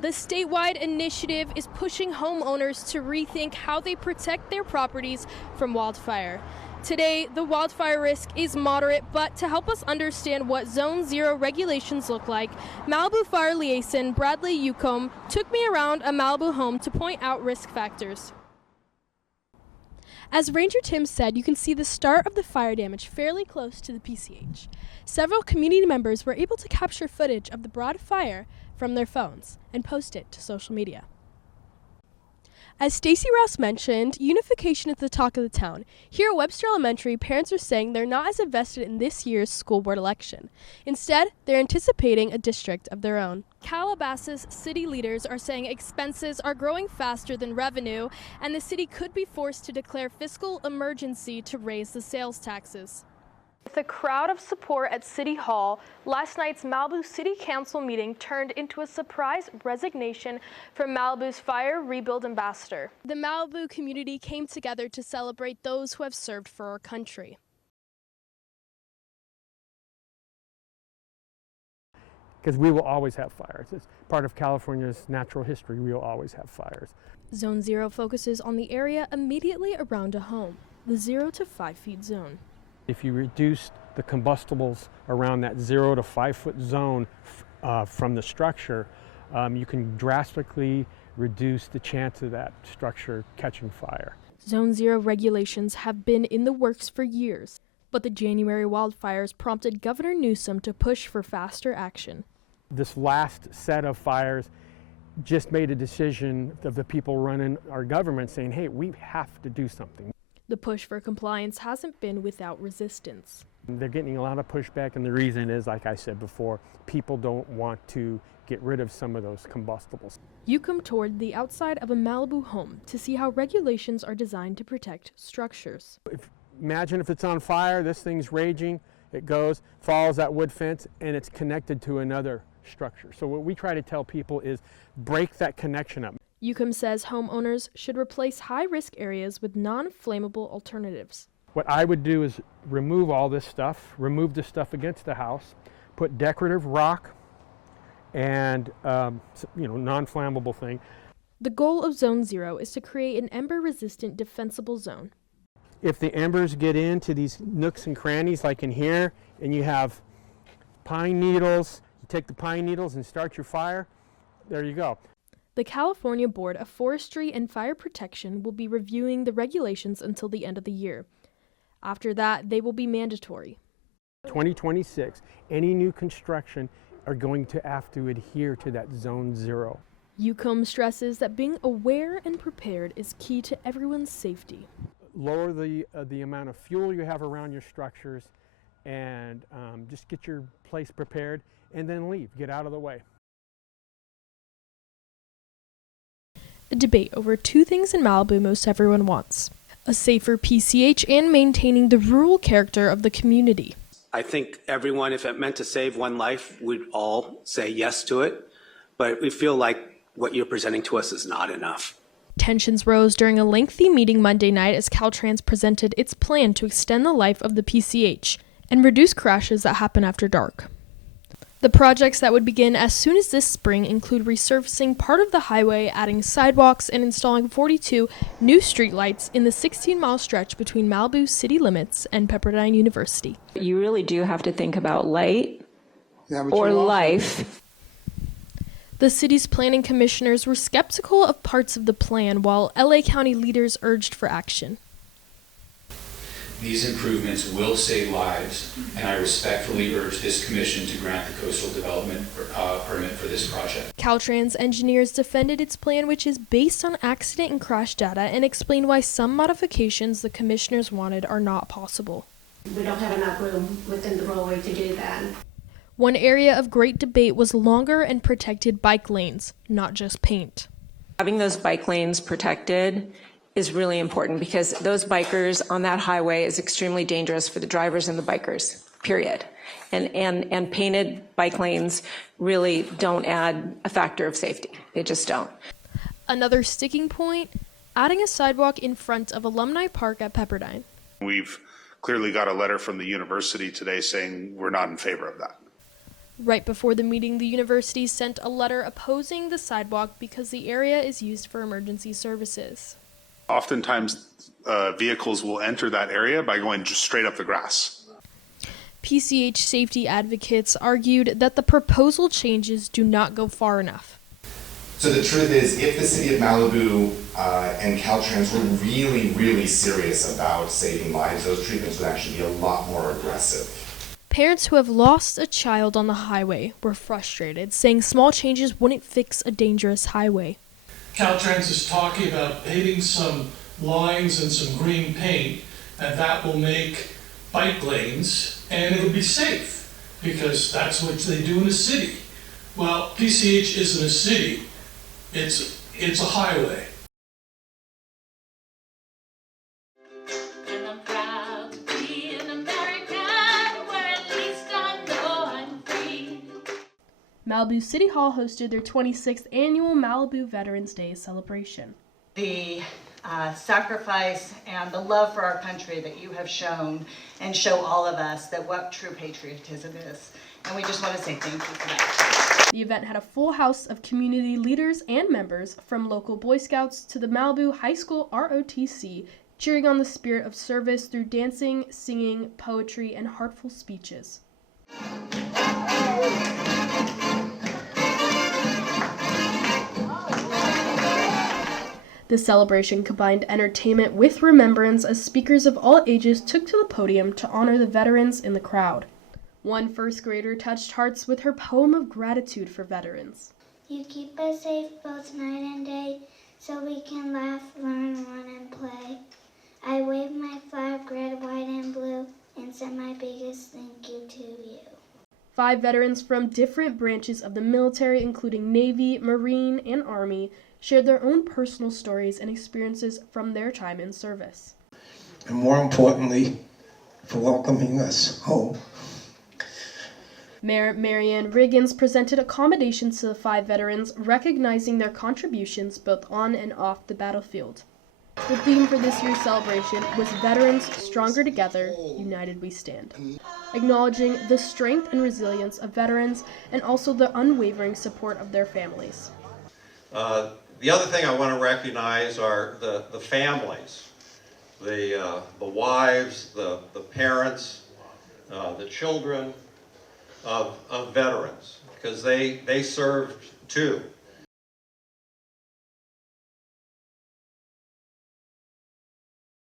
The statewide initiative is pushing homeowners to rethink how they protect their properties from wildfire. Today, the wildfire risk is moderate, but to help us understand what Zone 0 regulations look like, Malibu Fire Liaison Bradley Ucomb took me around a Malibu home to point out risk factors. As Ranger Tim said, you can see the start of the fire damage fairly close to the PCH. Several community members were able to capture footage of the broad fire from their phones and post it to social media. As Stacy Rouse mentioned, unification is the talk of the town. Here at Webster Elementary, parents are saying they're not as invested in this year's school board election. Instead, they're anticipating a district of their own. Calabasas city leaders are saying expenses are growing faster than revenue, and the city could be forced to declare fiscal emergency to raise the sales taxes. With a crowd of support at City Hall, last night's Malibu City Council meeting turned into a surprise resignation from Malibu's Fire Rebuild Ambassador. The Malibu community came together to celebrate those who have served for our country. Because we will always have fires. It's part of California's natural history. We will always have fires. Zone 0 focuses on the area immediately around a home, the 0 to 5 feet zone. If you reduce the combustibles around that 0 to 5 foot zone from the structure, you can drastically reduce the chance of that structure catching fire. Zone 0 regulations have been in the works for years, but the January wildfires prompted Governor Newsom to push for faster action. This last set of fires just made a decision of the people running our government saying, hey, we have to do something. The push for compliance hasn't been without resistance. They're getting a lot of pushback, and the reason is, like I said before, people don't want to get rid of some of those combustibles. Ucomb toured the outside of a Malibu home to see how regulations are designed to protect structures. Imagine if it's on fire, this thing's raging, it goes, follows that wood fence, and it's connected to another structure. So what we try to tell people is break that connection up. Ucomb says homeowners should replace high-risk areas with non-flammable alternatives. What I would do is remove all this stuff, remove the stuff against the house, put decorative rock and non-flammable thing. The goal of Zone 0 is to create an ember-resistant defensible zone. If the embers get into these nooks and crannies like in here, and you have pine needles, you take the pine needles and start your fire, there you go. The California Board of Forestry and Fire Protection will be reviewing the regulations until the end of the year. After that, they will be mandatory. 2026, any new construction are going to have to adhere to that Zone 0. Ucomb stresses that being aware and prepared is key to everyone's safety. Lower the amount of fuel you have around your structures, and just get your place prepared, and then leave. Get out of the way. A debate over two things in Malibu most everyone wants: a safer PCH and maintaining the rural character of the community. I think everyone, if it meant to save one life, would all say yes to it, but we feel like what you're presenting to us is not enough. Tensions rose during a lengthy meeting Monday night as Caltrans presented its plan to extend the life of the PCH and reduce crashes that happen after dark. The projects that would begin as soon as this spring include resurfacing part of the highway, adding sidewalks, and installing 42 new streetlights in the 16-mile stretch between Malibu city limits and Pepperdine University. You really do have to think about light or life. The city's planning commissioners were skeptical of parts of the plan, while LA County leaders urged for action. These improvements will save lives, and I respectfully urge this commission to grant the coastal development permit for this project. Caltrans engineers defended its plan, which is based on accident and crash data, and explained why some modifications the commissioners wanted are not possible. We don't have enough room within the roadway to do that. One area of great debate was longer and protected bike lanes, not just paint. Having those bike lanes protected is really important because those bikers on that highway is extremely dangerous for the drivers and the bikers, period. And painted bike lanes really don't add a factor of safety. They just don't. Another sticking point, adding a sidewalk in front of Alumni Park at Pepperdine. We've clearly got a letter from the university today saying we're not in favor of that. Right before the meeting, the university sent a letter opposing the sidewalk because the area is used for emergency services. Oftentimes, vehicles will enter that area by going just straight up the grass. PCH safety advocates argued that the proposal changes do not go far enough. So the truth is, if the city of Malibu and Caltrans were really, really serious about saving lives, those treatments would actually be a lot more aggressive. Parents who have lost a child on the highway were frustrated, saying small changes wouldn't fix a dangerous highway. Caltrans is talking about paving some lines and some green paint, and that will make bike lanes, and it'll be safe, because that's what they do in a city. Well, PCH isn't a city, it's a highway. Malibu City Hall hosted their 26th annual Malibu Veterans Day celebration. The sacrifice and the love for our country that you have shown and show all of us that what true patriotism is. And we just want to say thank you for that. The event had a full house of community leaders and members from local Boy Scouts to the Malibu High School ROTC, cheering on the spirit of service through dancing, singing, poetry, and heartful speeches. The celebration combined entertainment with remembrance as speakers of all ages took to the podium to honor the veterans in the crowd. One first grader touched hearts with her poem of gratitude for veterans. You keep us safe both night and day, so we can laugh, learn, run, and play. I wave my flag red, white, and blue, and send my biggest thank you to you. 5 veterans from different branches of the military, including Navy, Marine, and Army, shared their own personal stories and experiences from their time in service. And more importantly, for welcoming us home. Mayor Marianne Riggins presented accommodations to the 5 veterans, recognizing their contributions both on and off the battlefield. The theme for this year's celebration was Veterans Stronger Together, United We Stand, acknowledging the strength and resilience of veterans and also the unwavering support of their families. The other thing I want to recognize are the families, the wives, the parents, the children of veterans, because they served too.